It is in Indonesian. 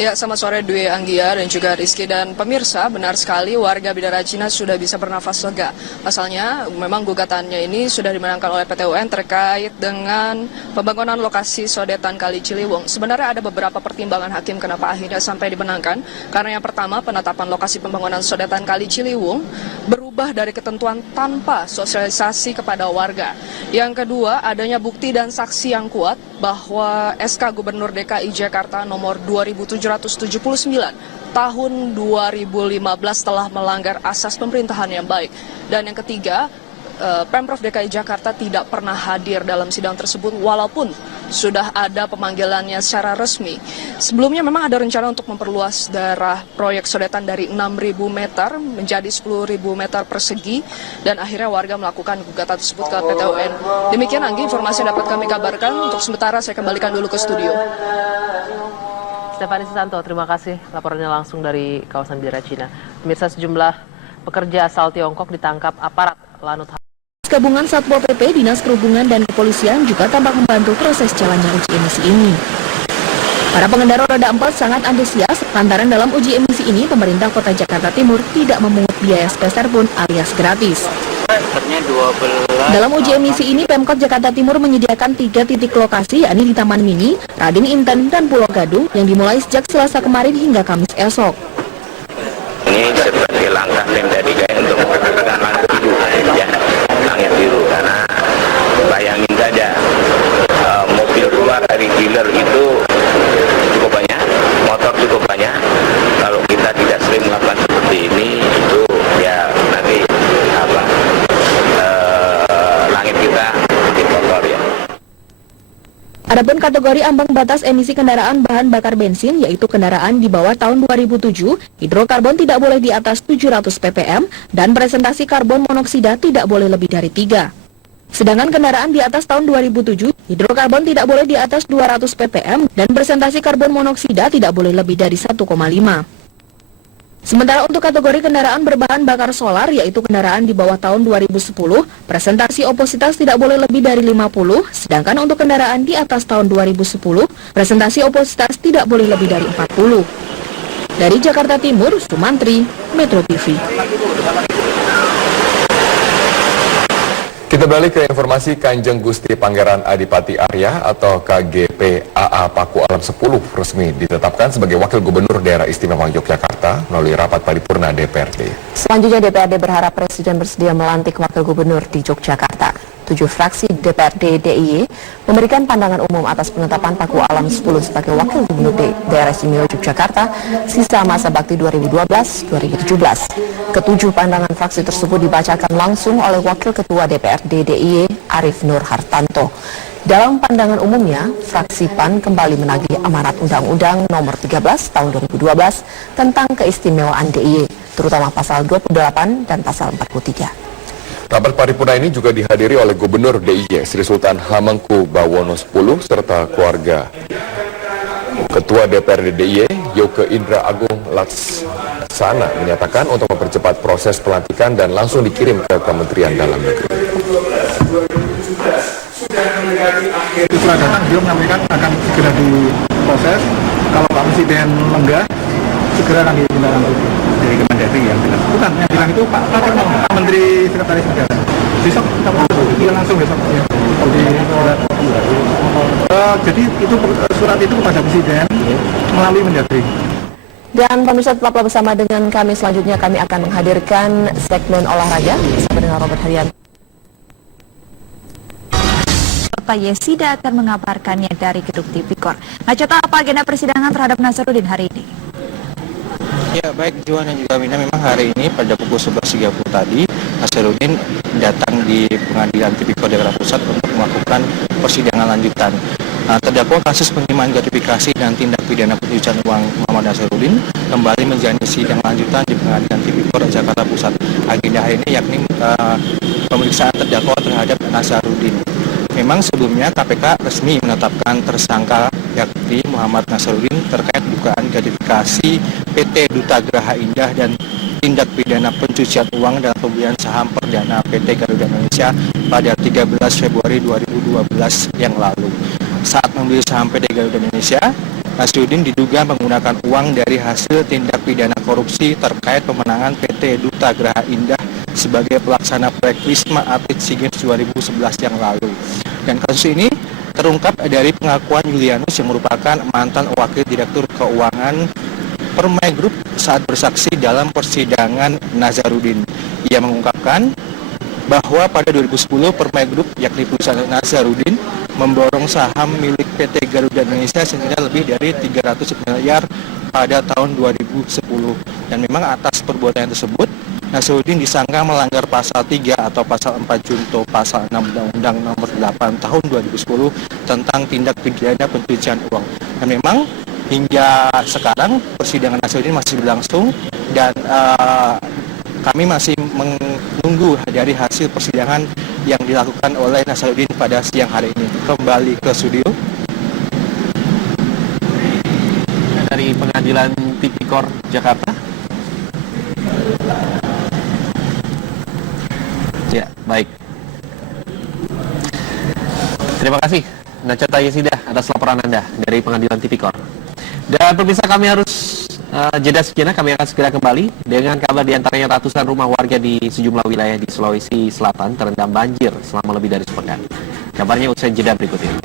Ya, selamat sore Dwi Anggia dan juga Rizky dan pemirsa. Benar sekali warga Bidara Cina sudah bisa bernafas lega. Pasalnya memang gugatannya ini sudah dimenangkan oleh PT UN terkait dengan pembangunan lokasi sodetan Kali Ciliwung. Sebenarnya ada beberapa pertimbangan hakim kenapa akhirnya sampai dimenangkan. Karena yang pertama, penetapan lokasi pembangunan sodetan Kali Ciliwung berubah dari ketentuan tanpa sosialisasi kepada warga. Yang kedua, adanya bukti dan saksi yang kuat bahwa SK Gubernur DKI Jakarta nomor 2779 tahun 2015 telah melanggar asas pemerintahan yang baik. Dan yang ketiga, Pemprov DKI Jakarta tidak pernah hadir dalam sidang tersebut walaupun sudah ada pemanggilannya secara resmi. Sebelumnya memang ada rencana untuk memperluas daerah proyek sodetan dari 6.000 meter menjadi 10.000 meter persegi dan akhirnya warga melakukan gugatan tersebut ke PT UN. Demikian Anggi, informasi yang dapat kami kabarkan. Untuk sementara saya kembalikan dulu ke studio. Stefani Susanto, terima kasih laporannya langsung dari kawasan Bidara Cina. Pemirsa, sejumlah pekerja asal Tiongkok ditangkap aparat Lanut. Gabungan Satpol PP, Dinas Perhubungan dan Kepolisian juga tampak membantu proses jalannya uji emisi ini. Para pengendara roda 4 sangat antusias lantaran dalam uji emisi ini pemerintah Kota Jakarta Timur tidak memungut biaya sepeser pun alias gratis. Dalam uji emisi ini Pemkot Jakarta Timur menyediakan 3 titik lokasi, yakni di Taman Mini, Rading Inten, dan Pulau Gadung yang dimulai sejak Selasa kemarin hingga Kamis esok. Ini seperti langkah Pemda DKI untuk menggunakan langit biru, ya, langit biru, karena bayangin saja mobil keluar dari dealer itu cukup banyak, motor cukup banyak. Kalau kita tidak sering melakukan seperti ini, itu ya nanti langit kita makin kotor ya. Adapun kategori ambang batas emisi kendaraan bahan bakar bensin, yaitu kendaraan di bawah tahun 2007, hidrokarbon tidak boleh di atas 700 ppm, dan presentasi karbon monoksida tidak boleh lebih dari 3. Sedangkan kendaraan di atas tahun 2007, hidrokarbon tidak boleh di atas 200 ppm, dan presentasi karbon monoksida tidak boleh lebih dari 1,5. Sementara untuk kategori kendaraan berbahan bakar solar, yaitu kendaraan di bawah tahun 2010, presentasi opositas tidak boleh lebih dari 50, sedangkan untuk kendaraan di atas tahun 2010, presentasi opositas tidak boleh lebih dari 40. Dari Jakarta Timur, Sumantri, Metro TV. Kita beralih ke informasi Kanjeng Gusti Pangeran Adipati Arya atau KGP AA Paku Alam 10 resmi ditetapkan sebagai Wakil Gubernur Daerah Istimewa Yogyakarta melalui rapat paripurna DPRD. Selanjutnya DPRD berharap Presiden bersedia melantik Wakil Gubernur di Yogyakarta. 7 fraksi DPRD DIY memberikan pandangan umum atas penetapan Paku Alam 10 sebagai Wakil Gubernur Daerah Istimewa Yogyakarta sisa masa bakti 2012-2017. Ketujuh pandangan fraksi tersebut dibacakan langsung oleh Wakil Ketua DPRD DIY Arif Nur Hartanto. Dalam pandangan umumnya, fraksi PAN kembali menagih amanat Undang-Undang Nomor 13 Tahun 2012 tentang keistimewaan DIY, terutama pasal 28 dan pasal 43. Rapat paripurna ini juga dihadiri oleh Gubernur DIY Sri Sultan Hamengkubuwono X serta keluarga. Ketua DPRD DIY Yoke Indra Agung Laksana menyatakan untuk mempercepat proses pelantikan dan langsung dikirim ke Kementerian Dalam Negeri. Setelah datang beliau menyampaikan akan segera diproses. Kalau Pak Presiden lenggah, segera akan ditindaklanjuti dari Kemendagri yang bilang. Bukan, yang bilang itu Pak Menteri Sekretaris Negara. Besok kita iya langsung besok ya. Jadi itu surat itu kepada Presiden melalui Mendagri. Dan pemirsa, tetaplah bersama dengan kami. Selanjutnya kami akan menghadirkan segmen olahraga bersama dengan Robert Haryanto. Pak Yesida akan mengabarkannya dari Gedung Tipikor. Ngacota apa agenda persidangan terhadap Nasaruddin hari ini? Ya, baik Juan dan juga Mina, memang hari ini pada pukul 11.30 tadi Nasaruddin datang di Pengadilan Tipikor Jakarta Pusat untuk melakukan persidangan lanjutan. Terdakwa kasus penerimaan gratifikasi dan tindak pidana pencucian uang Muhammad Nasaruddin kembali menjalani sidang lanjutan di Pengadilan Tipikor Jakarta Pusat. Agenda hari ini yakni pemeriksaan terdakwa terhadap Nasaruddin. Memang sebelumnya KPK resmi menetapkan tersangka yakni Muhammad Nasaruddin terkait dugaan gratifikasi PT Duta Graha Indah dan tindak pidana pencucian uang dan pembelian saham perdana PT Garuda Indonesia pada 13 Februari 2012 yang lalu. Saat membeli saham PT Garuda Indonesia, Nasruddin diduga menggunakan uang dari hasil tindak pidana korupsi terkait pemenangan PT Duta Geraha Indah sebagai pelaksana proyek Wisma Atlet SEA Games 2011 yang lalu. Dan kasus ini terungkap dari pengakuan Julianus yang merupakan mantan wakil direktur keuangan Permai Group saat bersaksi dalam persidangan Nazarudin. Ia mengungkapkan bahwa pada 2010 Permai Group yakni perusahaan Nazarudin memborong saham milik PT Garuda Indonesia senilai lebih dari 300 miliar pada tahun 2010. Dan memang atas perbuatan tersebut Nazarudin disangka melanggar pasal 3 atau pasal 4 junto pasal 6 Undang-Undang Nomor 8 Tahun 2010 tentang tindak pidana pencucian uang. Dan memang hingga sekarang persidangan Nazarudin masih berlangsung dan kami masih menunggu dari hasil persidangan yang dilakukan oleh Nazarudin pada siang hari ini. Kembali ke studio. Dari Pengadilan Tipikor Jakarta. Ya, baik. Terima kasih Nachata Yesida atas laporan Anda dari Pengadilan Tipikor. Dan pemirsa, kami harus jeda sejenak. Kami akan segera kembali dengan kabar diantaranya ratusan rumah warga di sejumlah wilayah di Sulawesi Selatan terendam banjir selama lebih dari sepekan. Kabarnya usai jeda berikut ini.